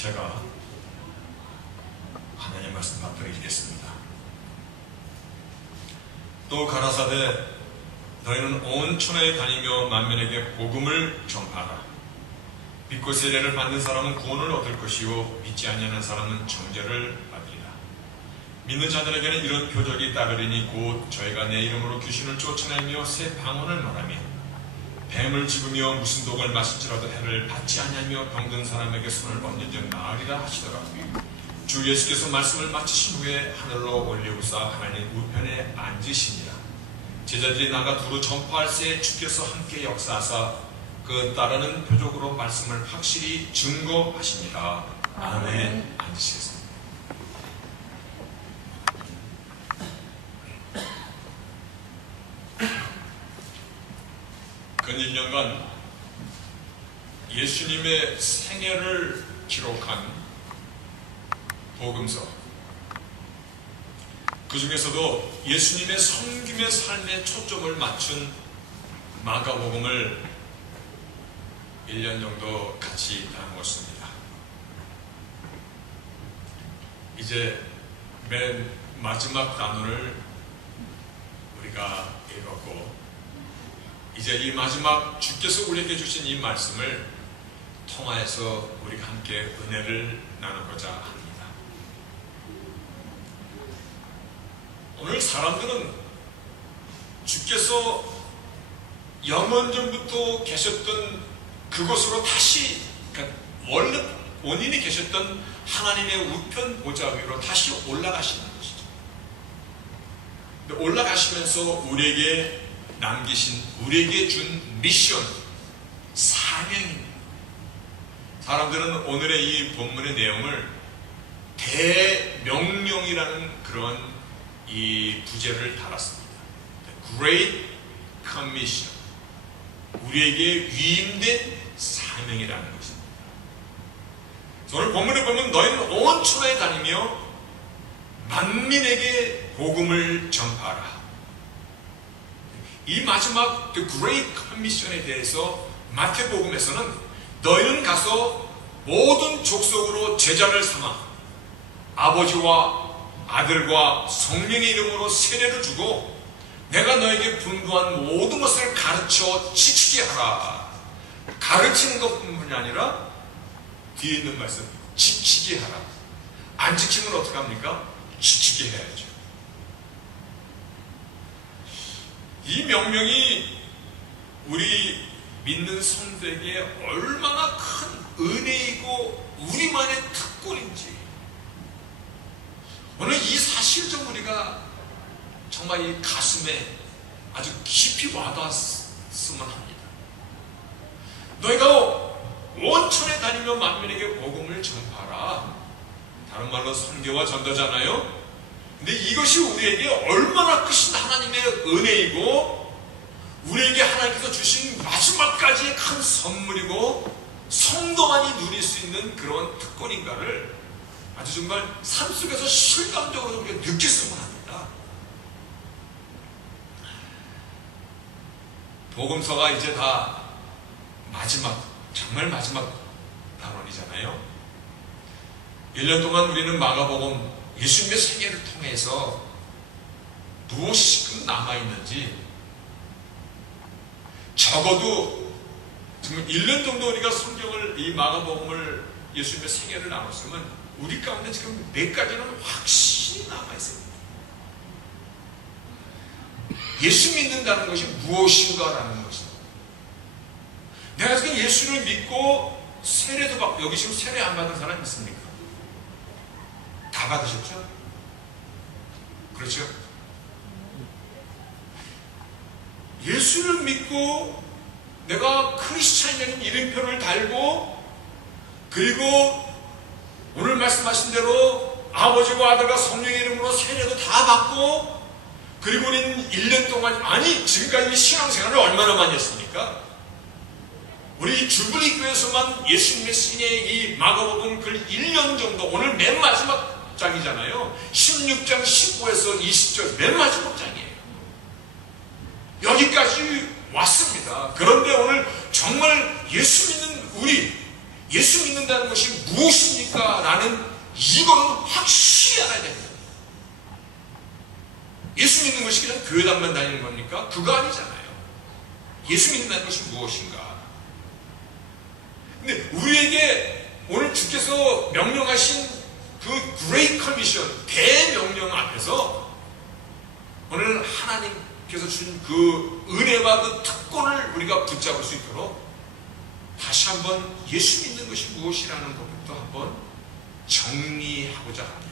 제가 하나님 말씀 받들어 읽겠습니다. 또 가라사대 너희는 온 천하에 다니며 만민에게 복음을 전파하라. 믿고 세례를 받는 사람은 구원을 얻을 것이요 믿지 아니하는 사람은 정죄를 받으리라. 믿는 자들에게는 이런 표적이 따르리니 곧 저희가 내 이름으로 귀신을 쫓아내며 새 방언을 말하며 뱀을 집으며 무슨 독을 마실지라도 해를 받지 아니하며 병든 사람에게 손을 얹는 즉 나으리라 하시더라고요. 주 예수께서 말씀을 마치신 후에 하늘로 올리우사 하나님 우편에 앉으시니라. 제자들이 나가 두루 전파할새 주께서 함께 역사하사 그 따르는 표적으로 말씀을 확실히 증거하시니라. 아멘. 앉으시겠습니다. 근 1년간 예수님의 생애를 기록한 복음서, 그 중에서도 예수님의 섬김의 삶에 초점을 맞춘 마가복음을 1년 정도 같이 나누었습니다. 이제 맨 마지막 단원을 우리가 읽었고, 이제 이 마지막 주께서 우리에게 주신 이 말씀을 통하여서 우리가 함께 은혜를 나누고자 합니다. 오늘 사람들은 주께서 영원전부터 계셨던 그곳으로 다시, 그러니까 원래 본인이 계셨던 하나님의 우편 보좌 위로 다시 올라가시는 것이죠. 올라가시면서 우리에게 남기신, 우리에게 준 미션, 사명입니다. 사람들은 오늘의 이 본문의 내용을 대명령이라는 그런 이 부제를 달았습니다. Great Commission, 우리에게 위임된 사명이라는 것입니다. 오늘 본문에 보면 너희는 온 천하에 다니며 만민에게 복음을 전파하라. 이 마지막 The Great Commission에 대해서 마태복음에서는 너희는 가서 모든 족속으로 제자를 삼아 아버지와 아들과 성령의 이름으로 세례를 주고 내가 너에게 분부한 모든 것을 가르쳐 지키게 하라. 가르치는 것뿐만이 아니라 뒤에 있는 말씀 지키게 하라. 안 지키면 어떻게 합니까? 지키게 해야죠. 이 명령이 우리 믿는 성도에게 얼마나 큰 은혜이고 우리만의 특권인지 오늘 이 사실 좀 우리가 정말 이 가슴에 아주 깊이 와닿았으면 합니다. 너희가 온천에 다니며 만민에게 복음을 전파하라. 다른 말로 선교와 전도잖아요. 근데 이것이 우리에게 얼마나 크신 하나님의 은혜이고 우리에게 하나님께서 주신 마지막까지의 큰 선물이고 성도만이 누릴 수 있는 그런 특권인가를 아주 정말 삶 속에서 실감적으로 우리가 느꼈으면 합니다. 복음서가 이제 다 마지막, 정말 마지막 단원이잖아요. 1년 동안 우리는 마가복음 예수님의 생애를 통해서 무엇이 지금 남아있는지 적어도 지금 1년 정도 우리가 성경을, 이 마가복음을 예수님의 생애를 나눴으면 우리 가운데 지금 몇 가지는 확실히 남아있습니다. 예수 믿는다는 것이 무엇인가라는 것입니다. 내가 지금 예수를 믿고 세례도 받고, 여기 지금 세례 안 받은 사람 있습니까? 다 받으셨죠? 그렇죠? 예수를 믿고 내가 크리스찬이라는 이름표를 달고, 그리고 오늘 말씀하신 대로 아버지와 아들과 성령의 이름으로 세례도 다 받고, 그리고 우리는 1년 동안, 아니 지금까지 신앙생활을 얼마나 많이 했습니까? 우리 주블리 교회에서만 예수님의 생애 이 마가복음 글 1년 정도, 오늘 맨 마지막 장이잖아요. 16장 19에서 20절 맨 마지막 장이에요. 여기까지 왔습니다. 그런데 오늘 정말 예수 믿는 우리, 예수 믿는다는 것이 무엇입니까? 라는 이거는 확실히 알아야 됩니다. 예수 믿는 것이 그냥 교회당만 다니는 겁니까? 그거 아니잖아요. 예수 믿는다는 것이 무엇인가? 근데 우리에게 오늘 주께서 명령하신 그 Great Commission, 대명령 앞에서 오늘 하나님께서 주신 그 은혜와 그 특권을 우리가 붙잡을 수 있도록 다시 한번 예수 믿는 것이 무엇이라는 것부터 한번 정리하고자 합니다.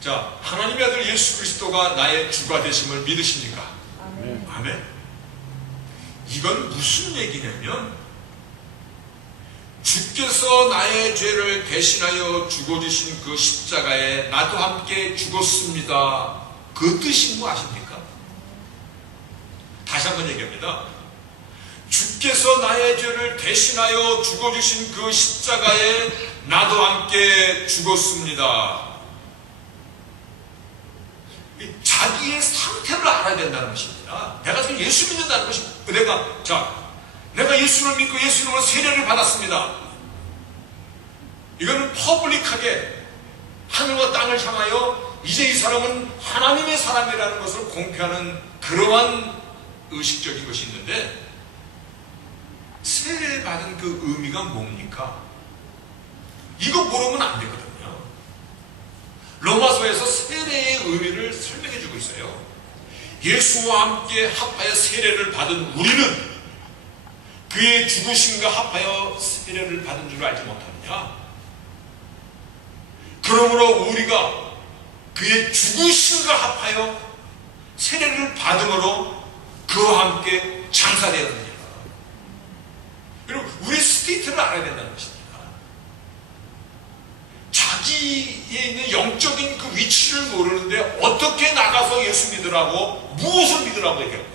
자, 하나님의 아들 예수 그리스도가 나의 주가 되심을 믿으십니까? 아멘. 아멘. 이건 무슨 얘기냐면 주께서 나의 죄를 대신하여 죽어주신 그 십자가에 나도 함께 죽었습니다. 그 뜻인 거 아십니까? 다시 한번 얘기합니다. 주께서 나의 죄를 대신하여 죽어주신 그 십자가에 나도 함께 죽었습니다. 자기의 상태를 알아야 된다는 것입니다. 내가 지금 예수 믿는다는 것이 내가 예수를 믿고 예수 이름으로 세례를 받았습니다. 이거는 퍼블릭하게 하늘과 땅을 향하여 이제 이 사람은 하나님의 사람이라는 것을 공표하는 그러한 의식적인 것이 있는데, 세례 받은 그 의미가 뭡니까? 이거 모르면 안 되거든요. 로마서에서 세례의 의미를 설명해 주고 있어요. 예수와 함께 합하여 세례를 받은 우리는 그의 죽으심과 합하여 세례를 받은 줄 알지 못하느냐? 그러므로 우리가 그의 죽으심과 합하여 세례를 받음으로 그와 함께 장사되었느니라. 그리고 우리 스테이트를 알아야 된다는 것입니다. 자기에 있는 영적인 그 위치를 모르는데 어떻게 나가서 예수 믿으라고, 무엇을 믿으라고 얘기할 거예요?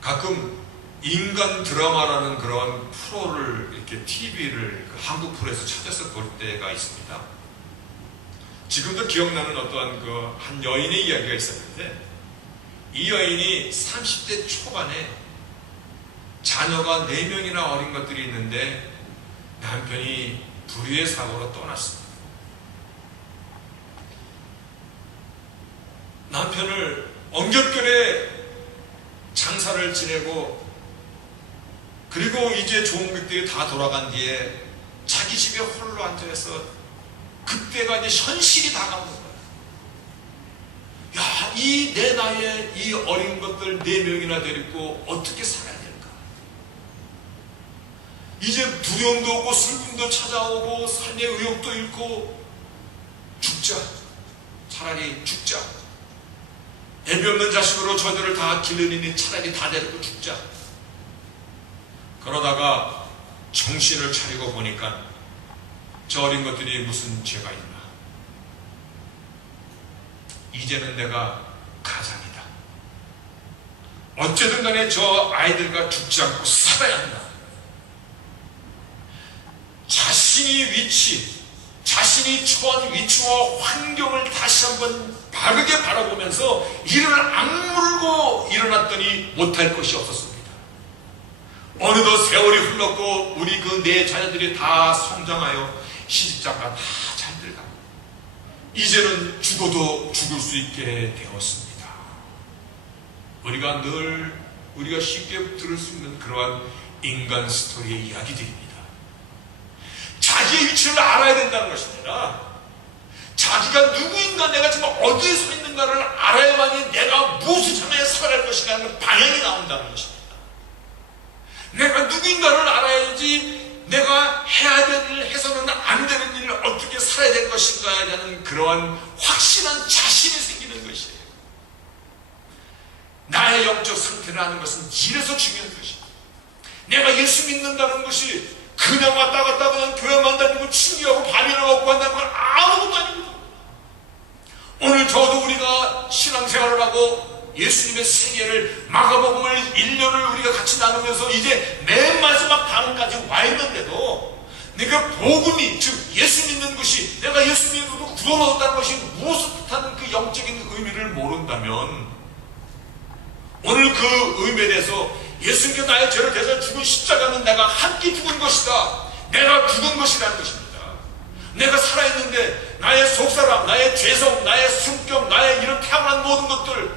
가끔 인간 드라마라는 그런 프로를 이렇게 TV를 한국 프로에서 찾아서 볼 때가 있습니다. 지금도 기억나는 어떠한 그 한 여인의 이야기가 있었는데, 이 여인이 30대 초반에 자녀가 4명이나 어린 것들이 있는데 남편이 불의의 사고로 떠났습니다. 남편을 엉겹결에 장사를 지내고, 그리고 이제 좋은 것들이 다 돌아간 뒤에 자기 집에 홀로 앉아서 그때가 이제 현실이 다가오는 거예요. 야, 이 내 나이에 이 어린 것들 4명이나 데리고 어떻게 살아야 될까? 이제 두려움도 없고 슬픔도 찾아오고 삶의 의욕도 잃고 죽자. 차라리 죽자. 애비 없는 자식으로 저들을 다 기르니 차라리 다 데리고 죽자. 그러다가 정신을 차리고 보니까 저 어린 것들이 무슨 죄가 있나? 이제는 내가 가장이다. 어쨌든 간에 저 아이들과 죽지 않고 살아야 한다. 자신이 처한 위치와 환경을 다시 한번 바르게 바라보면서 이를 악물고 일어났더니 못할 것이 없었습니다. 어느덧 세월이 흘렀고 우리 그 4 자녀들이 다 성장하여 시집장가 다 잘들 가고 이제는 죽어도 죽을 수 있게 되었습니다. 우리가 쉽게 들을 수 있는 그러한 인간 스토리의 이야기들입니다. 자기의 위치를 알아야 된다는 것입니다. 자기가 누구인가, 내가 지금 어디에 서 있는가를 알아야만이 내가 무엇을 향해 살아갈 것인가 하는 방향이 나온다는 것입니다. 내가 누구인가를 알아야지 내가 해야 될 일, 해서는 안 되는 일을 어떻게 살아야 될 것인가에 대한 그러한 확실한 자신이 생기는 것이에요. 나의 영적 상태를 아는 것은 이래서 중요한 것입니다. 내가 예수 믿는다는 것이 그냥 왔다 갔다 그냥 교회만 다니고 충기하고 밥이나 먹고 한다는 건 아무것도 아닙니다. 오늘 저도 우리가 신앙생활을 하고 예수님의 생애를, 마가복음을 1년을 우리가 같이 나누면서 이제 맨 마지막 단원까지 와 있는데도 내가 복음이, 즉 예수 믿는 것이, 내가 예수 믿고 구원 얻었다는 것이 무엇을 뜻하는 그 영적인 의미를 모른다면 오늘 그 그 의미에 대해서 예수님께 나의 죄를 대서 죽은 십자가는 내가 함께 죽은 것이다. 내가 죽은 것이라는 것입니다. 내가 살아있는데 나의 속사람, 나의 죄성, 나의 성격, 나의 이런 태어난 모든 것들,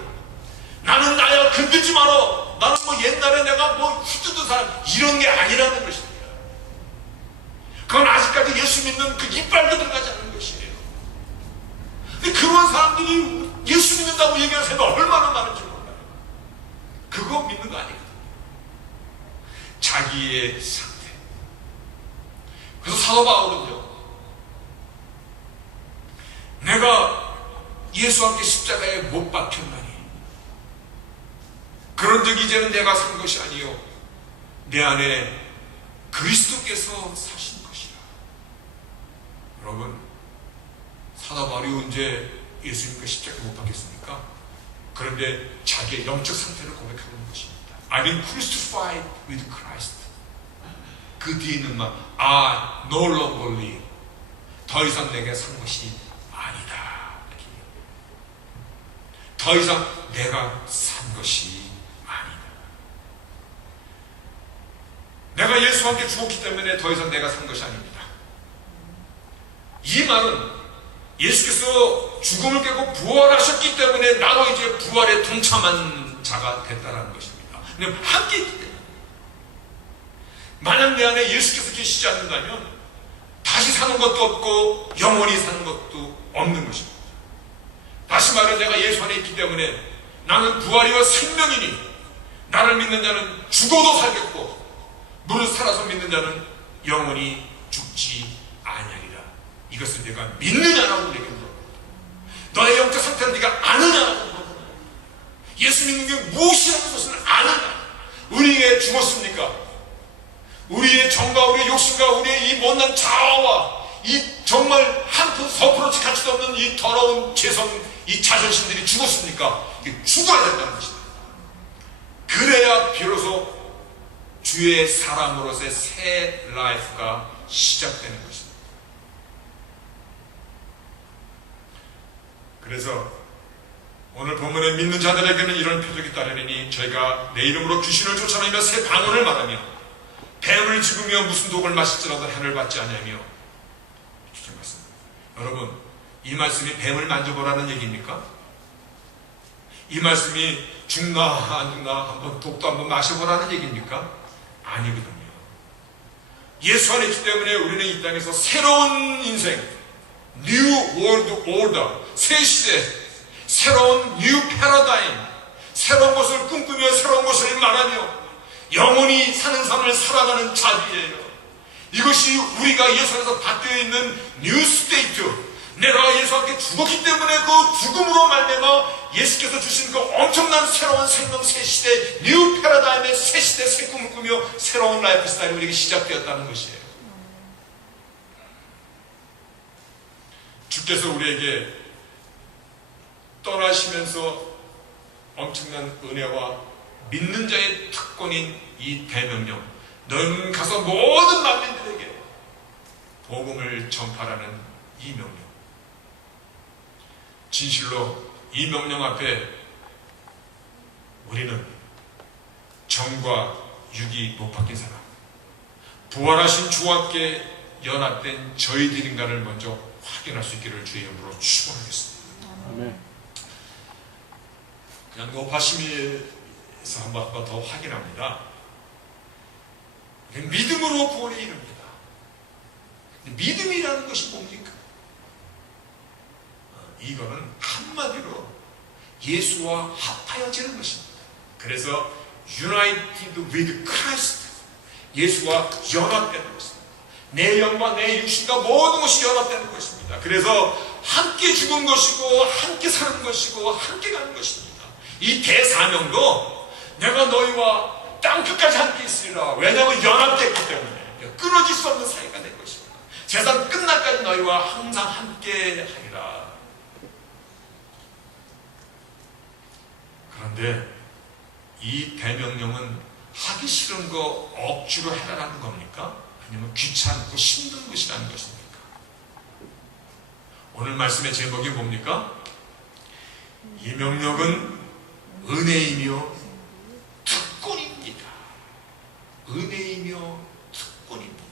나는 나야 건들지 마라. 나는 뭐 옛날에 내가 뭐 휘두던 사람, 이런 게 아니라는 것입니다. 그건 아직까지 예수 믿는 그 이빨도 들어가지 않는 것이에요. 근데 그런 사람들이 예수 믿는다고 얘기하는 사람이 얼마나 많은지 몰라요. 그거 믿는 거 아니거든요. 자기의 상태. 그래서 사도 바울은요, 내가 예수와 함께 십자가에 못 박혔나니 그런즉 이제는 내가 산 것이 아니요 내 안에 그리스도께서 사신 것이라. 여러분, 사도 바울이 언제 예수님과 십자가에 못 박혔습니까? 그런데 자기의 영적 상태를 고백하고 있는 것입니다. I've been crucified with Christ. 그 뒤에 있는 말, I no longer live. 더 이상 내게 산 것이 아니다. 더 이상 내가 산 것이 아니다. 내가 예수와 함께 죽었기 때문에 더 이상 내가 산 것이 아닙니다. 이 말은 예수께서 죽음을 깨고 부활하셨기 때문에 나도 이제 부활에 동참한 자가 됐다는 것입니다. 근데 함께 있기 때문에, 만약 내 안에 예수께서 계시지 않는다면 다시 사는 것도 없고 영원히 사는 것도 없는 것입니다. 다시 말해, 내가 예수 안에 있기 때문에 나는 부활이와 생명이니 나를 믿는 자는 죽어도 살겠고 무릇 살아서 믿는 자는 영원히 죽지 아니하리라. 이것을 내가 믿느냐라고 내게 물어봅니다. 너의 영적 상태를 네가 아느냐라고 물어봅니다. 예수 믿는 게 무엇이라는 것을 아느냐. 우리에게 죽었습니까? 우리의 정과 우리의 욕심과 우리의 이 못난 자아와 이 정말 한푼 서프로치 가치도 없는 이 더러운 죄성, 이 자존심들이 죽었습니까? 이게 죽어야 된다는 것입니다. 그래야 비로소 주의 사람으로서의 새 라이프가 시작되는 것입니다. 그래서 오늘 본문에 믿는 자들에게는 이런 표적이 따르니 저희가 내 이름으로 귀신을 쫓아내며 새 방언을 말하며 뱀을 집으며 무슨 독을 마실지라도 해를 받지 않으며. 이렇게 말씀입니다. 여러분, 이 말씀이 뱀을 만져보라는 얘기입니까? 이 말씀이 죽나 안 죽나 한번 독도 한번 마셔보라는 얘기입니까? 아니거든요. 예수 안에 있기 때문에 우리는 이 땅에서 새로운 인생, New World Order, 새 시대, 새로운 New Paradigm, 새로운 것을 꿈꾸며 새로운 것을 말하며 영원히 사는 삶을 살아가는 자리예요. 이것이 우리가 예수 안에서 받되어 있는 New State, 내가 예수와 함께 죽었기 때문에 그 죽음으로 말미암아 예수께서 주신 그 엄청난 새로운 생명 새 시대, 뉴 패러다임의 새 시대 새 꿈을 꾸며 새로운 라이프 스타일이 우리에게 시작되었다는 것이에요. 주께서 우리에게 떠나시면서 엄청난 은혜와 믿는 자의 특권인 이 대명령, 너는 가서 모든 만민들에게 복음을 전파라는 이 명령. 진실로 이 명령 앞에 우리는 정과 육이 못 바뀐 사람, 부활하신 주와 함께 연합된 저희들인가를 먼저 확인할 수 있기를 주의 이름으로 축원하겠습니다. 아멘. 그냥 노파심에서 한번 더 확인합니다. 믿음으로 구원에 이릅니다. 믿음이라는 것이 뭡니까? 이거는 한마디로 예수와 합하여지는 것입니다. 그래서 United with Christ, 예수와 연합되는 것입니다. 내 영과 내 육신과 모든 것이 연합되는 것입니다. 그래서 함께 죽은 것이고 함께 사는 것이고 함께 가는 것입니다. 이 대사명도 내가 너희와 땅끝까지 함께 있으리라. 왜냐하면 연합됐기 때문에 끊어질 수 없는 사이가 된 것입니다. 세상 끝날까지 너희와 항상 함께 하리라. 그런데 이 대명령은 하기 싫은 거 억지로 해라라는 겁니까? 아니면 귀찮고 힘든 것이라는 것입니까? 오늘 말씀의 제목이 뭡니까? 이 명령은 은혜이며 은혜이며 특권입니다.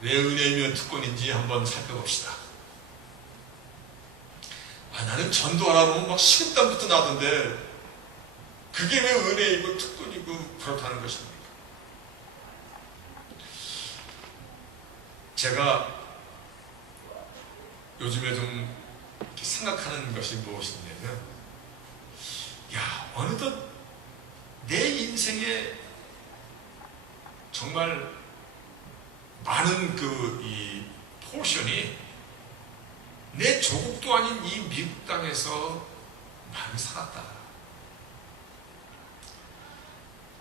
왜 은혜이며 특권인지 한번 살펴봅시다. 나는 전도하라 그러면 막 식은땀부터 나던데 그게 왜 은혜이고 특권이고 그렇다는 것입니까? 제가 요즘에 좀 이렇게 생각하는 것이 무엇이냐면, 어느덧 내 인생에 정말 많은 이 포션이 내 조국도 아닌 이 미국 땅에서 많이 살았다.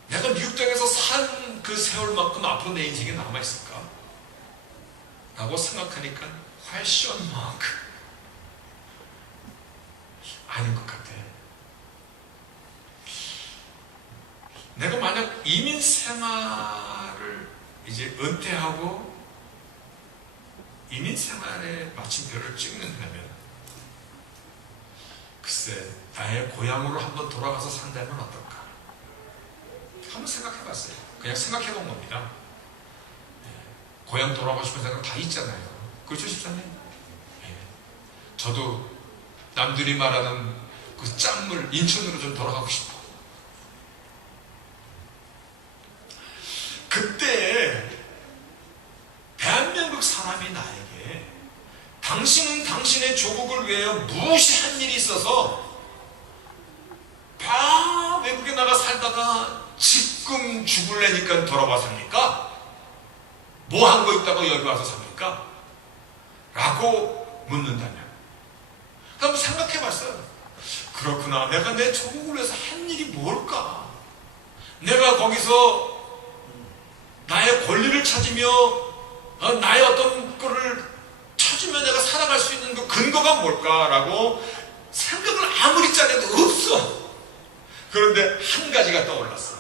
내가 미국 땅에서 산 그 세월만큼 앞으로 내 인생에 남아있을까? 라고 생각하니까 퀘스천 마크. 아닌 것 같아. 내가 만약 이민 생활을 이제 은퇴하고 이민 생활에 마침표를 찍는다면, 글쎄, 나의 고향으로 한번 돌아가서 산다면 어떨까? 한번 생각해봤어요. 그냥 생각해본 겁니다. 고향 돌아가고 싶은 생각 다 있잖아요. 그렇죠, 집사님? 저도 남들이 말하는 그 짠물 인천으로 좀 돌아가고 싶어. 그때 대한민국 사람이 나에게 당신은 당신의 조국을 위하여 무엇이 한 일이 있어서 다 외국에 나가 살다가 지금 죽을래니까 돌아와 삽니까? 뭐 한 거 있다고 여기 와서 삽니까? 라고 묻는다면, 그럼 생각해봤어요. 그렇구나. 내가 내 조국을 위해서 한 일이 뭘까? 내가 거기서 나의 권리를 찾으며 나의 어떤 거를 찾으며 내가 살아갈 수 있는 그 근거가 뭘까라고 생각을 아무리 짜내도 없어. 그런데 한 가지가 떠올랐어.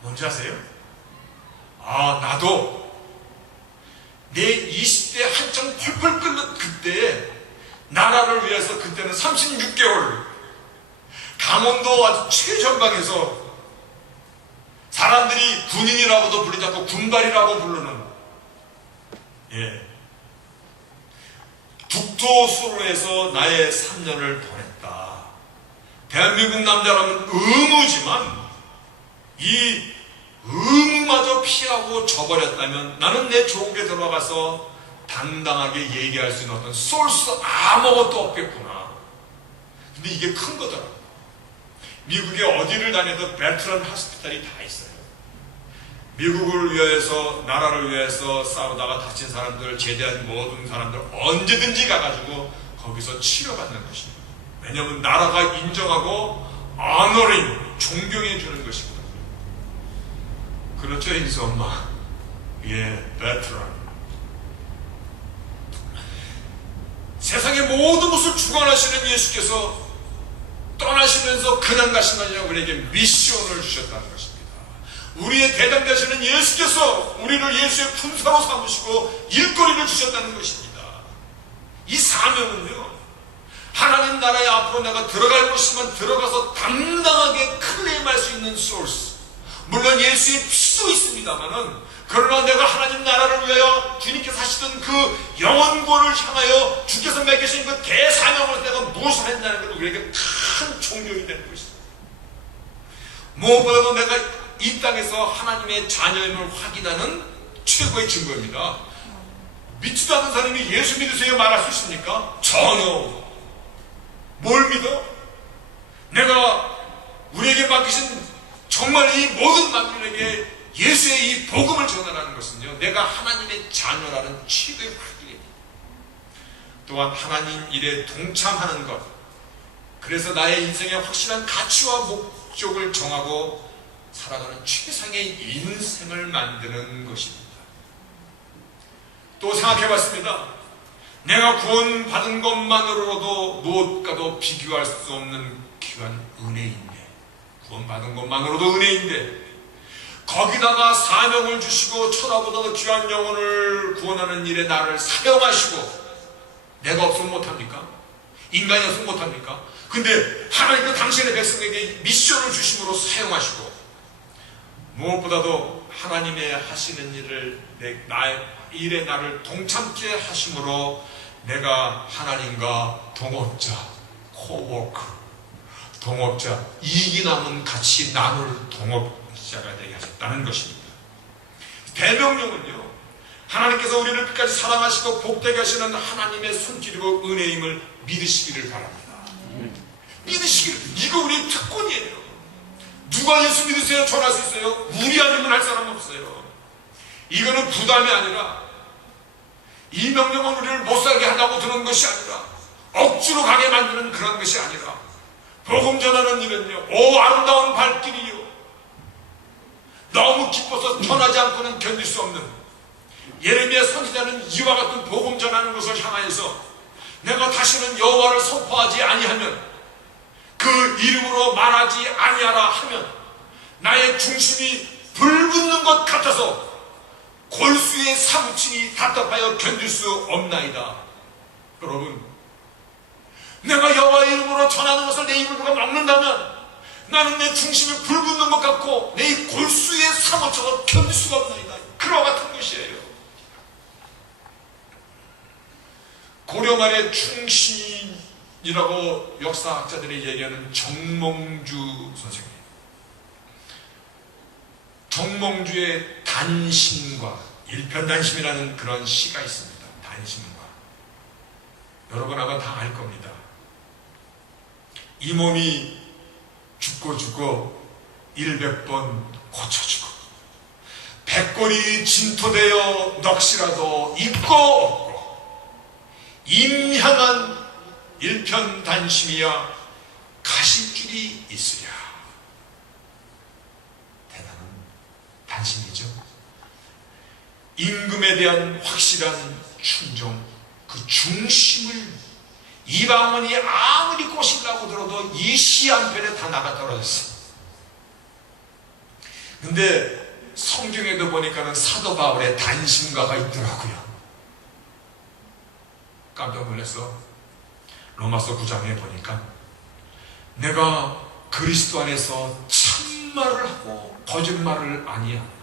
뭔지 아세요? 나도 내 20대 한창 펄펄 끓는 그때 나라를 위해서, 그때는 36개월 강원도 아주 최전방에서 사람들이 군인이라고도 부르지 않고 군발이라고 부르는 북토수로에서 나의 3년을 보냈다. 대한민국 남자라면 의무지만 이 의무마저 피하고 져버렸다면 나는 내 조국에 들어가서 당당하게 얘기할 수 있는 어떤 소스 아무것도 없겠구나. 근데 이게 큰 거더라고. 미국에 어디를 다녀도 베트런 하스피탈이 다 있어요. 미국을 위해서, 나라를 위해서 싸우다가 다친 사람들, 제대한 모든 사람들 언제든지 가가지고 거기서 치료받는 것입니다. 왜냐하면 나라가 인정하고 honoring, 존경해 주는 것이거든요. 그렇죠, 인수 엄마? 베트런. 세상의 모든 것을 주관하시는 예수께서 떠나시면서 그냥 가신 게 아니라 우리에게 미션을 주셨다는 것입니다. 우리의 대장 되시는 예수께서 우리를 예수의 군사로 삼으시고 일거리를 주셨다는 것입니다. 이 사명은요, 하나님 나라에 앞으로 내가 들어갈 것이면 들어가서 당당하게 클레임할 수 있는 소스. 물론 예수의 피도 있습니다만은, 그러나 내가 하나님 나라를 위하여 주님께서 하시던 그 영원권을 향하여 주께서 맡기신 그 대사명을 내가 무엇을 했다는 것, 우리에게 큰 총력이 되는 것입니다. 무엇보다도 내가 이 땅에서 하나님의 자녀임을 확인하는 최고의 증거입니다. 믿지도 않는 사람이 예수 믿으세요 말할 수 있습니까? 전혀. 뭘 믿어? 내가 우리에게 맡기신 정말 이 모든 만민에게 예수의 이 복음을 전하라는 것은요, 내가 하나님의 자녀라는 최고의 확인입니다. 또한 하나님 일에 동참하는 것, 그래서 나의 인생에 확실한 가치와 목적을 정하고 살아가는 최상의 인생을 만드는 것입니다. 또 생각해봤습니다. 내가 구원받은 것만으로도 무엇과도 비교할 수 없는 귀한 은혜인데, 구원받은 것만으로도 은혜인데, 거기다가 사명을 주시고 천하보다도 귀한 영혼을 구원하는 일에 나를 사용하시고, 내가 없으면 못합니까? 인간이 없으면 못합니까? 근데 하나님께서 당신의 백성에게 미션을 주심으로 사용하시고, 무엇보다도 하나님의 하시는 일을 나의 일에 나를 동참케 하심으로 내가 하나님과 동업자, 코워크, 동업자, 이익이 남은 같이 나눌 동업자가 되게 하셨다는 것입니다. 대명령은요, 하나님께서 우리를 끝까지 사랑하시고 복되게 하시는 하나님의 손길이고 은혜임을 믿으시기를 바랍니다. 믿으시기를. 이거 우리의 특권이에요. 누가 예수 믿으세요? 전할 수 있어요? 우리 아니면 할 사람 없어요. 이거는 부담이 아니라, 이 명령은 우리를 못살게 하려고 드는 것이 아니라, 억지로 가게 만드는 그런 것이 아니라, 복음 전하는 일은요, 오 아름다운 발길이요, 너무 기뻐서 편하지 않고는 견딜 수 없는, 예레미야 선지자는 이와 같은 복음 전하는 것을 향하여서 내가 다시는 여호와를 선포하지 아니하면, 그 이름으로 말하지 아니하라 하면 나의 중심이 불붙는 것 같아서 골수의 사무치니 답답하여 견딜 수 없나이다. 여러분, 내가 여호와의 이름으로 전하는 것을 내 입을 누가 막는다면 나는 내 중심이 불붙는 것 같고 내 골수에 사무쳐서 견딜 수가 없나이다. 그와 같은 것이에요. 고려 말의 충신이라고 역사학자들이 얘기하는 정몽주 선생님, 정몽주의 단심과 일편단심이라는 그런 시가 있습니다. 단심과, 여러분 아마 다 알 겁니다. 이 몸이 죽고 100번 고쳐주고 100골이 진토되어 넋이라도 있고 없고 임향한 일편단심이야 가실줄이 있으랴. 대단한 단심이죠. 임금에 대한 확실한 충정, 그 중심을 이방원이 아무리 꼬시려고 들어도 이 시 한 편에 다 나가 떨어졌어요. 근데 성경에도 보니까는 사도 바울의 단심가가 있더라고요. 깜짝 놀랐어. 로마서 9장에 보니까 내가 그리스도 안에서 참말을 하고 거짓말을 아니하노라.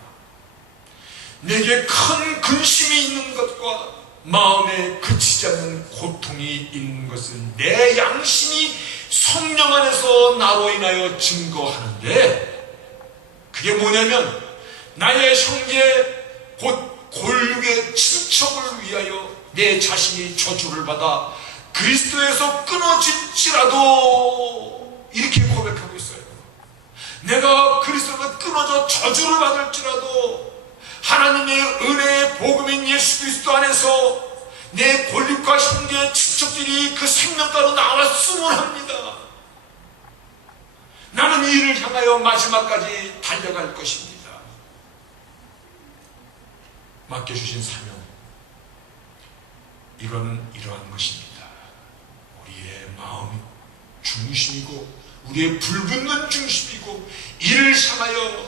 내게 큰 근심이 있는 것과 마음에 그치지 않는 고통이 있는 것은 내 양심이 성령 안에서 나로 인하여 증거하는데, 그게 뭐냐면 나의 형제 곧 골육의 친척을 위하여 내 자신이 저주를 받아 그리스도에서 끊어질지라도, 이렇게 고백하고 있어요. 내가 그리스도에서 끊어져 저주를 받을지라도 하나님의 은혜의 복음인 예수 그리스도 안에서 내 골육과 형제 친척들이 그 생명가로 나왔으면 합니다. 나는 이 일을 향하여 마지막까지 달려갈 것입니다. 맡겨주신 사명, 이거는 이러한 것입니다. 우리의 마음이 중심이고 우리의 불붙는 중심이고, 이를 향하여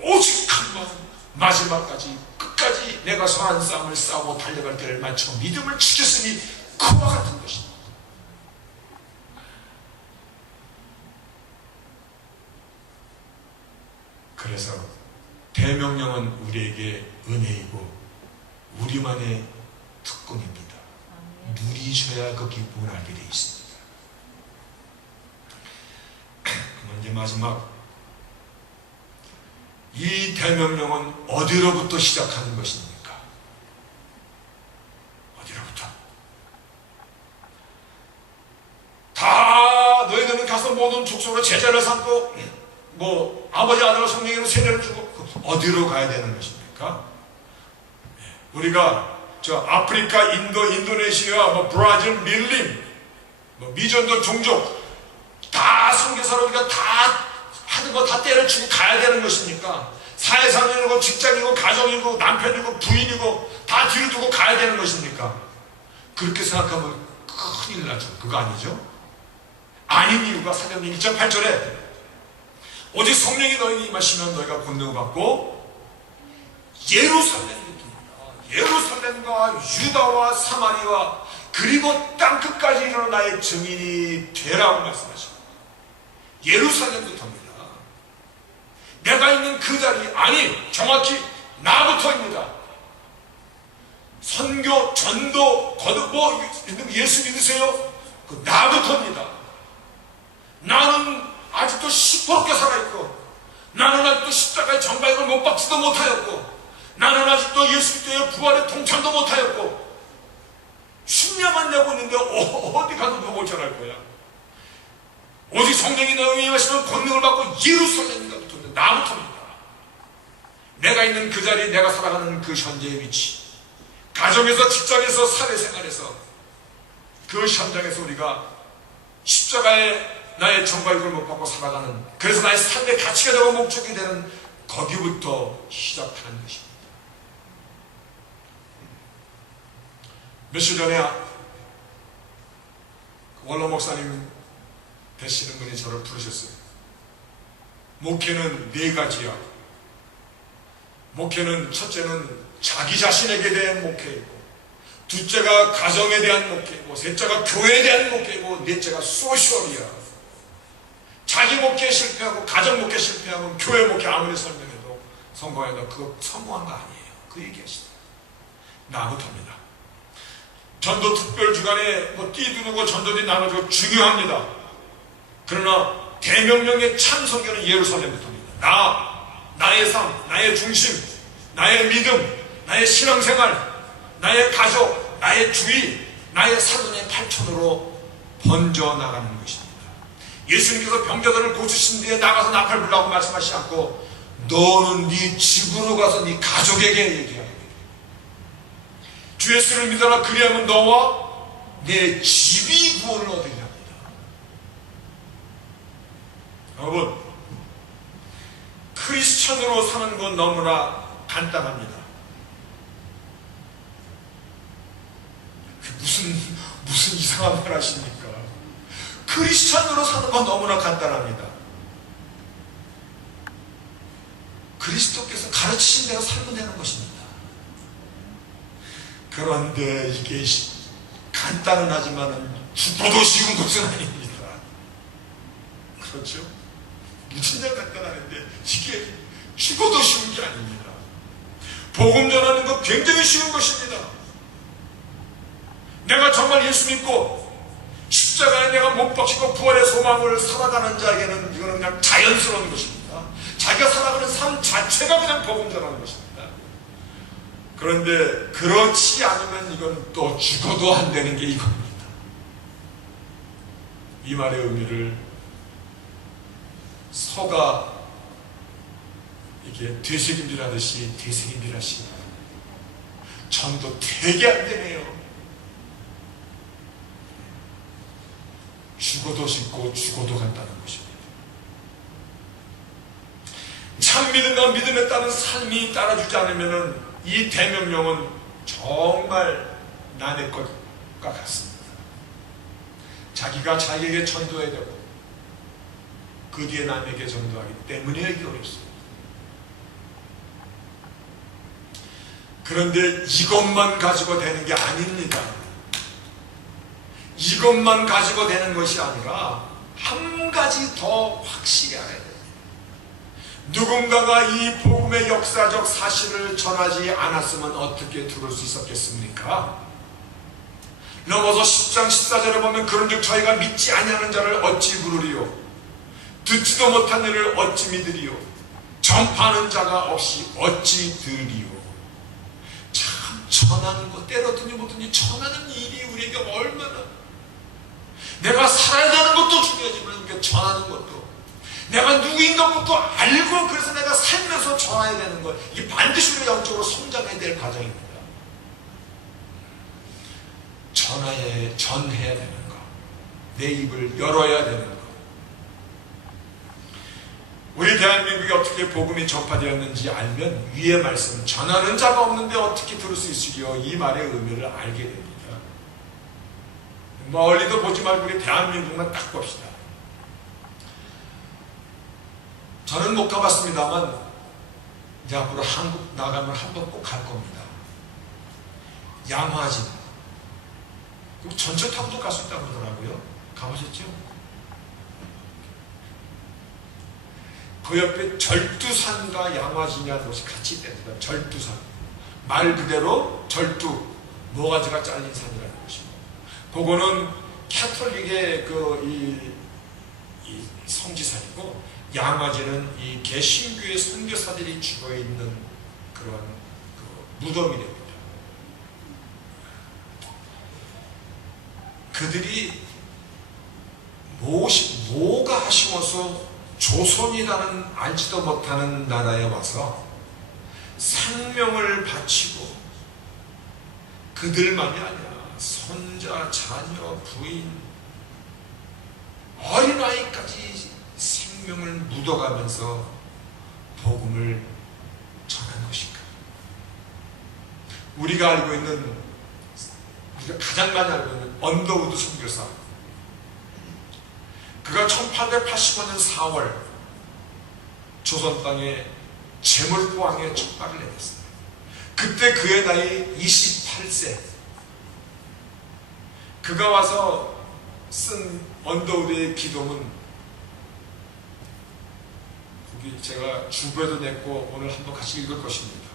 오직 한 마음, 마지막까지 끝까지 내가 선한 싸움을 싸우고 달려갈 때를 맞춰 믿음을 지켰으니 그와 같은 것입니다. 그래서 대명령은 우리에게 은혜이고 우리만의 특권입니다. 누리셔야 그 기쁨을 알게 되어 있습니다. 그럼 이제 마지막, 이 대명령은 어디로부터 시작하는 것입니까? 어디로부터? 다 너희들은 가서 모든 족속으로 제자를 삼고 아버지 아들 성령으로 세례를 주고, 어디로 가야 되는 것입니까? 우리가 저 아프리카, 인도, 인도네시아, 브라질, 밀림, 미전도 종족 다 선교사로 우리가 다 하는 거 다 때려치고 가야 되는 것입니까? 사회상이고 직장이고 가정이고 남편이고 부인이고 다 뒤로 두고 가야 되는 것입니까? 그렇게 생각하면 큰일 나죠. 그거 아니죠? 아닌 이유가 사도행전 1장 8절에 오직 성령이 너희에게 임하시면 너희가 권능을 받고 예루살렘과 유다와 사마리아 그리고 땅끝까지 이르러 나의 증인이 되라고 말씀하십니다. 예루살렘부터입니다. 내가 있는 그 자리, 아니 정확히 나부터입니다. 선교, 전도, 거듭, 예수 믿으세요? 그 나부터입니다. 나는 아직도 시퍼렇게 살아있고, 나는 아직도 십자가의 정박을 못 박지도 못하였고, 나는 아직도 예수 그리스도의 부활에 동참도 못하였고, 숙녀만 내고 있는데 어디 가서 누굴 전할 거야? 오직 성령이 내 영에 임하시면 권능을 받고 예루살렘인가 붙었는데 나부터입니다. 내가 있는 그 자리, 내가 살아가는 그 현재의 위치, 가정에서, 직장에서, 사회생활에서, 그 현장에서 우리가 십자가의 나의 정박을 못 받고 살아가는, 그래서 나의 삶의 가치가 되고 목적이 되는 거기부터 시작하는 것입니다. 며칠 전에 원로 목사님 되시는 분이 저를 부르셨어요. 목회는 4가지야. 목회는 첫째는 자기 자신에게 대한 목회이고, 둘째가 가정에 대한 목회이고, 셋째가 교회에 대한 목회이고, 넷째가 소셜이야. 자기 목회 실패하고, 가정 목회 실패하고, 교회 목회 아무리 설명해도 성공해도 그거 성공한 거 아니에요. 그 얘기하시다. 나부터입니다. 전도 특별 주간에 띠두르고 전도지 나눠주고 중요합니다. 그러나 대명령의 참 성교는 예루살렘부터입니다. 나의 삶, 나의 중심, 나의 믿음, 나의 신앙생활, 나의 가족, 나의 주위, 나의 사돈의 팔촌으로 번져나가는 것입니다. 예수님께서 병자들을 고치신 뒤에 나가서 나팔 불라고 말씀하시지 않고, 너는 네 집으로 가서 네 가족에게 얘기하라. 주 예수를 믿어라. 그리하면 너와 내 집이 구원을 얻으리라 합니다. 여러분, 크리스천으로 사는 건 너무나 간단합니다. 무슨 이상한 말 하십니까? 크리스천으로 사는 건 너무나 간단합니다. 그리스도께서 가르치신 대로 살면 되는 것입니다. 그런데 이게 간단은 하지만 죽어도 쉬운 것은 아닙니다. 그렇죠? 무진장 간단하는데 이게 죽어도 쉬운 게 아닙니다. 복음 전하는 건 굉장히 쉬운 것입니다. 내가 정말 예수 믿고 십자가에 내가 못 박히고 부활의 소망을 살아가는 자에게는 이거는 그냥 자연스러운 것입니다. 자기가 살아가는 삶 자체가 그냥 복음 전하는 것입니다. 그런데 그렇지 않으면 이건 또 죽어도 안 되는 게 이겁니다. 이 말의 의미를 서가 이게 되새김질하듯이 되새김질하시고, 전도 되게 안 되네요. 죽어도 쉽고 죽어도 간다는 것입니다. 참 믿음과 믿음에 따른 삶이 따라주지 않으면 이 대명령은 정말 남의 것과 같습니다. 자기가 자기에게 전도해야 되고 그 뒤에 남에게 전도하기 때문에 이게 어렵습니다. 그런데 이것만 가지고 되는 게 아닙니다. 이것만 가지고 되는 것이 아니라 한 가지 더 확실히 알아야 됩니다. 누군가가 이 복음의 역사적 사실을 전하지 않았으면 어떻게 들을 수 있었겠습니까? 넘어서 10장 14절에 보면, 그런즉 저희가 믿지 아니하는 자를 어찌 부르리요, 듣지도 못한 일을 어찌 믿으리요, 전파하는 자가 없이 어찌 들으리요. 참 전하는 것, 때렸든지 못든지 전하는 일이 우리에게 얼마나, 내가 살아야 되는 것도 중요하지만 이렇게 전하는 것도, 내가 누구인 것부터 알고 그래서 내가 살면서 전해야 되는 것, 이게 반드시 우리가 영적으로 성장해야 될 과정입니다. 전해야 되는 것, 내 입을 열어야 되는 것. 우리 대한민국이 어떻게 복음이 전파되었는지 알면 위의 말씀, 전하는 자가 없는데 어떻게 들을 수 있으리요, 이 말의 의미를 알게 됩니다. 멀리도 보지 말고 우리 대한민국만 딱 봅시다. 저는 못 가봤습니다만 이제 앞으로 한국 나가면 한번 꼭 갈 겁니다. 양화진, 전철 타고도 갈 수 있다고 그러더라고요. 가보셨죠? 그 옆에 절두산과 양화진이라는 곳이 같이 있답니다. 절두산. 말 그대로 절두, 모가지가 잘린 산이라는 것이고, 그거는 캐톨릭의 이 성지산이고, 양화진은 이 개신교의 선교사들이 죽어 있는 그런 무덤이 됩니다. 그들이 뭐가 아쉬워서 조선이라는 알지도 못하는 나라에 와서 생명을 바치고, 그들만이 아니라 손자, 자녀, 부인, 어린아이까지 생명을 묻어가면서 복음을 전한 것인가? 우리가 알고 있는, 우리가 가장 많이 알고 있는 언더우드 선교사, 그가 1885년 4월 조선 땅에 제물포항에 첫 발을 내렸습니다. 그때 그의 나이 28세. 그가 와서 쓴 언더우드의 기도문, 거기 제가 주부에도 냈고 오늘 한번 같이 읽을 것입니다.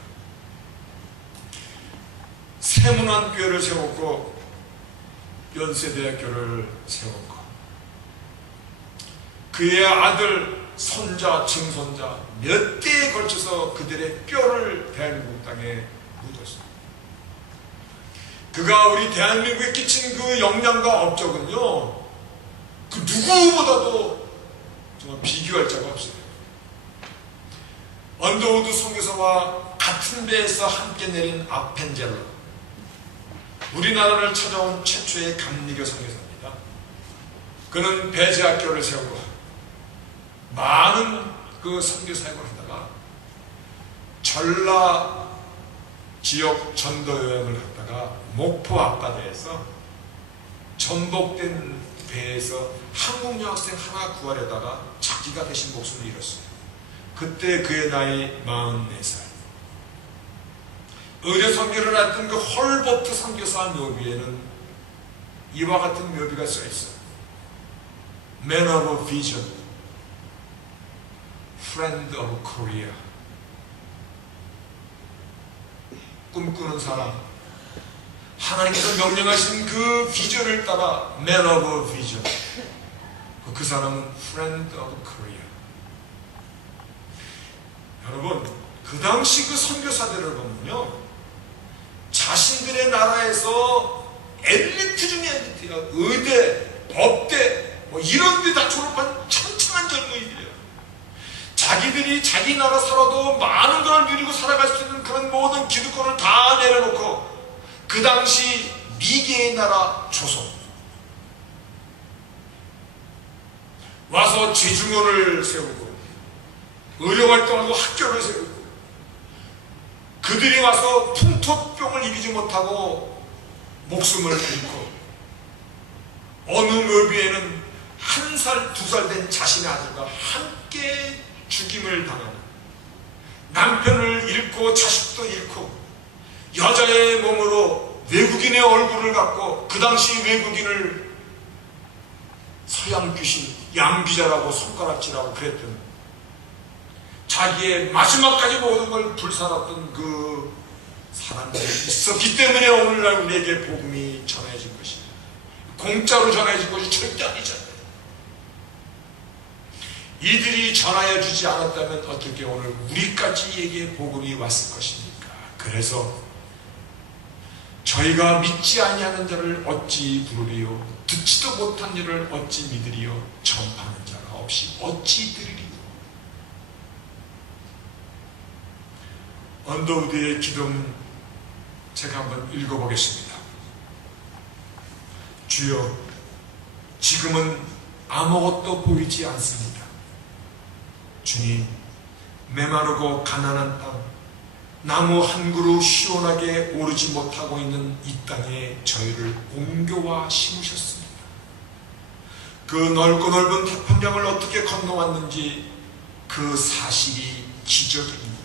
세문안교회를 세웠고 연세대학교를 세웠고, 그의 아들, 손자, 증손자 몇 대에 걸쳐서 그들의 뼈를 대한민국 땅에 묻었습니다. 그가 우리 대한민국에 끼친 그 영향과 업적은요, 그 누구보다도 정말 비교할 자가 없어요. 언더우드 선교사와 같은 배에서 함께 내린 아펜젤러, 우리나라를 찾아온 최초의 감리교 선교사입니다. 그는 배제학교를 세우고 많은 그 선교 사역을 하다가 전라 지역 전도 여행을 갔다가 목포 앞바다에서 전복된 배에서 한국 여학생 하나 구하려다가 자기가 대신 목숨을 잃었어요. 그때 그의 나이 44살. 의료 선교를 했던 그 헐버트 선교사 묘비에는 이와 같은 묘비가 써 있어요. Man of Vision, Friend of Korea. 꿈꾸는 사람, 하나님께서 명령하신 그 비전을 따라 Man of Vision. 그 사람은 Friend of Korea. 여러분, 그 당시 그 선교사들을 보면요, 자신들의 나라에서 엘리트 중에 엘리트야. 의대, 법대, 뭐 이런 데 다 졸업한 천천한 젊은이들이야. 자기들이 자기 나라 살아도 많은 걸 누리고 살아갈 수 있는 그런 모든 기득권을 다 내려놓고, 그 당시 미개의 나라 조선 와서 죄중원을 세우고 의료활동하고 학교를 세우고, 그들이 와서 풍토병을 이기지 못하고 목숨을 잃고, 어느 묘비에는 1살, 2살 된 자신의 아들과 함께 죽임을 당하는, 남편을 잃고 자식도 잃고 여자의 몸으로 외국인의 얼굴을 갖고, 그 당시 외국인을 서양 귀신, 양귀자라고 손가락질하고 그랬던, 자기의 마지막까지 모든 걸 불살았던 그 사람들이 있었기 때문에 오늘날 우리에게 복음이 전해진 것입니다. 공짜로 전해진 것이 절대 아니잖아요. 이들이 전하여 주지 않았다면 어떻게 오늘 우리까지에게 복음이 왔을 것입니까? 그래서 저희가 믿지 아니하는 자를 어찌 부르리요, 듣지도 못한 일을 어찌 믿으리요, 전파하는 자가 없이 어찌 들으리요. 언더우드의 기도문 제가 한번 읽어보겠습니다. 주여, 지금은 아무것도 보이지 않습니다. 주님, 메마르고 가난한 땅, 나무 한 그루 시원하게 오르지 못하고 있는 이 땅에 저희를 옮겨와 심으셨습니다. 그 넓고 넓은 태평양을 어떻게 건너왔는지 그 사실이 기적입니다.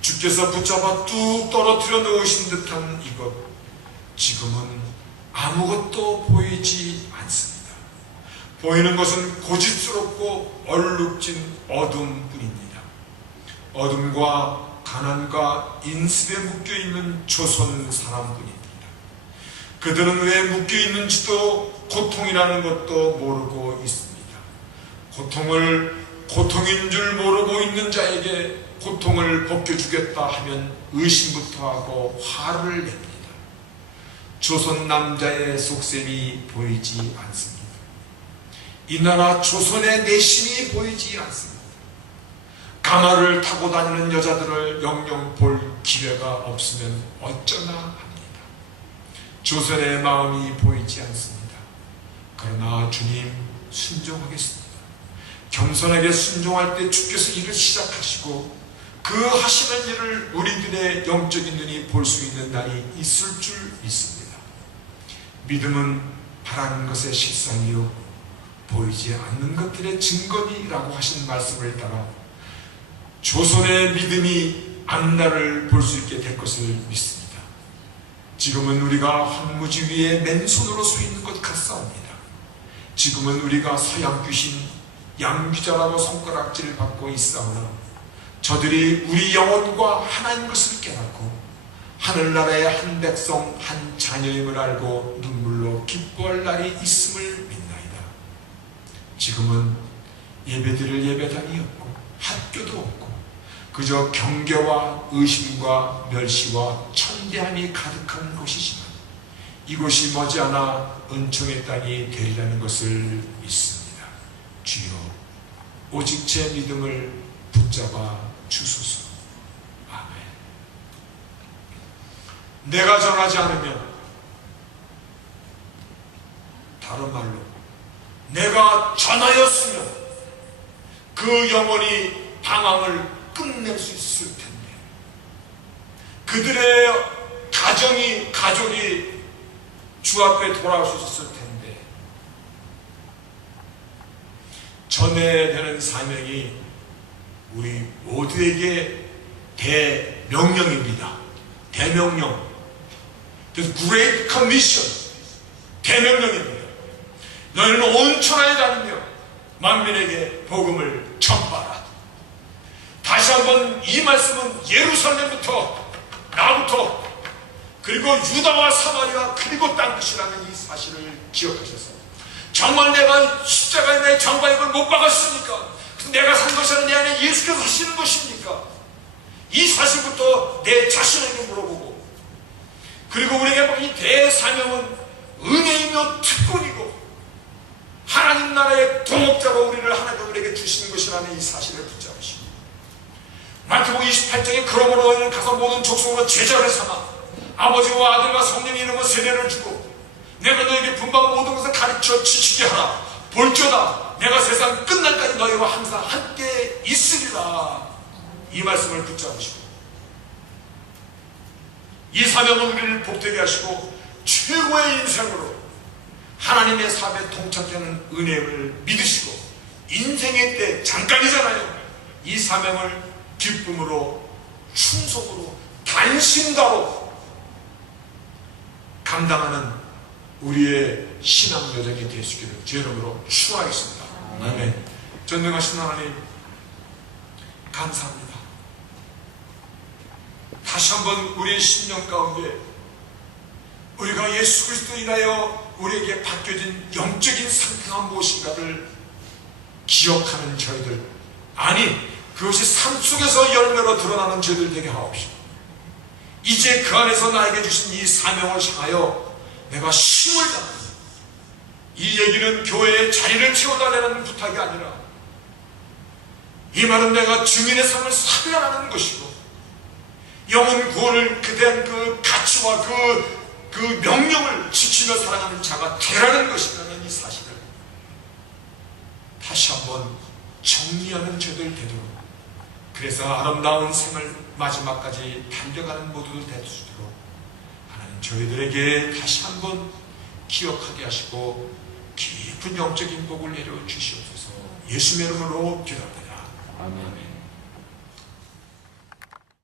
주께서 붙잡아 뚝 떨어뜨려 놓으신 듯한 이것, 지금은 아무것도 보이지 않습니다. 보이는 것은 고집스럽고 얼룩진 어둠뿐입니다. 어둠과 가난과 인습에 묶여있는 조선 사람뿐입니다. 그들은 왜 묶여있는지도 고통이라는 것도 모르고 있습니다. 고통을 고통인 줄 모르고 있는 자에게 고통을 벗겨주겠다 하면 의심부터 하고 화를 냅니다. 조선 남자의 속셈이 보이지 않습니다. 이 나라 조선의 내심이 보이지 않습니다. 가마를 타고 다니는 여자들을 영영 볼 기회가 없으면 어쩌나 합니다. 조선의 마음이 보이지 않습니다. 그러나 주님 순종하겠습니다. 겸손하게 순종할 때 주께서 일을 시작하시고 그 하시는 일을 우리들의 영적인 눈이 볼 수 있는 날이 있을 줄 믿습니다. 믿음은 바라는 것의 실상이요 보이지 않는 것들의 증거이라고 하신 말씀을 따라 조선의 믿음이 앞날을 볼 수 있게 될 것을 믿습니다. 지금은 우리가 황무지 위에 맨손으로 서 있는 것 같사옵니다. 지금은 우리가 서양 귀신 양귀자라고 손가락질을 받고 있사오나 저들이 우리 영혼과 하나인 것을 깨닫고 하늘나라의 한 백성 한 자녀임을 알고 눈물로 기뻐할 날이 있음을 믿나이다. 지금은 예배드릴 예배당이 없고 학교도 없고 그저 경계와 의심과 멸시와 천대함이 가득한 곳이지만 이곳이 머지않아 은총의 땅이 되리라는 것을 믿습니다. 주여 오직 제 믿음을 붙잡아 주소서. 아멘. 내가 전하지 않으면, 다른 말로 내가 전하였으면 그 영혼이 방황을 끝낼 수 있을 텐데, 그들의 가족이 주 앞에 돌아올 수 있었을 텐데, 전해야 되는 사명이 우리 모두에게 대명령입니다. 대명령. The Great Commission. 대명령입니다. 너희는 온 천하에 다니며 만민에게 복음을 전파하라. 다시 한번 이 말씀은 예루살렘부터 나부터 그리고 유다와 사마리아 그리고 땅 끝이라는 이 사실을 기억하셔서 정말 내가 십자가에 내 정과익을 못 박았습니까? 내가 산 것이 아니라 내 안에 예수께서 하시는 것입니까? 이 사실부터 내 자신에게 물어보고, 그리고 우리에게 이 대사명은 은혜이며 특권이고 하나님 나라의 동업자로 우리를 하나님과 우리에게 주시는 것이라는 이 사실을 붙잡으시고, 마태복음 28장에 그러므로 너희는 가서 모든 족속으로 제자를 삼아 아버지와 아들과 성령의 이름으로 세례를 주고 내가 너에게 분방 모든 것을 가르쳐 지키게 하라. 볼지어다 내가 세상 끝날까지 너희와 항상 함께 있으리라. 이 말씀을 붙잡으시고 이 사명은 우리를 복되게 하시고 최고의 인생으로 하나님의 삶에 동착하는 은혜를 믿으시고 인생의 때 잠깐이잖아요. 이 사명을 기쁨으로 충성으로 단심가로 감당하는 우리의 신앙 여정이 되시기를 주 이름으로 축원하겠습니다. 아멘. 전능하신 하나님 감사합니다. 다시 한번 우리의 심령 가운데 우리가 예수 그리스도로 인하여 우리에게 바뀌어진 영적인 상태가 무엇인가를 기억하는 저희들, 아니 그것이 삶 속에서 열매로 드러나는 저희들 되게 하옵시고, 이제 그 안에서 나에게 주신 이 사명을 향하여 내가 힘을 다하는, 이 얘기는 교회의 자리를 채워달라는 부탁이 아니라 이 말은 내가 증인의 삶을 살려라는 것이고 영혼 구원을 그대한 그 가치와 그 명령을 지키며 살아가는 자가 되라는 것이라는 이 사실을 다시 한번 정리하는 저들 되도록, 그래서 아름다운 생을 마지막까지 달려가는 모두들 되도록 하나님 저희들에게 다시 한번 기억하게 하시고 깊은 영적인 복을 내려 주시옵소서. 예수의 이름으로 기도합니다. 아멘.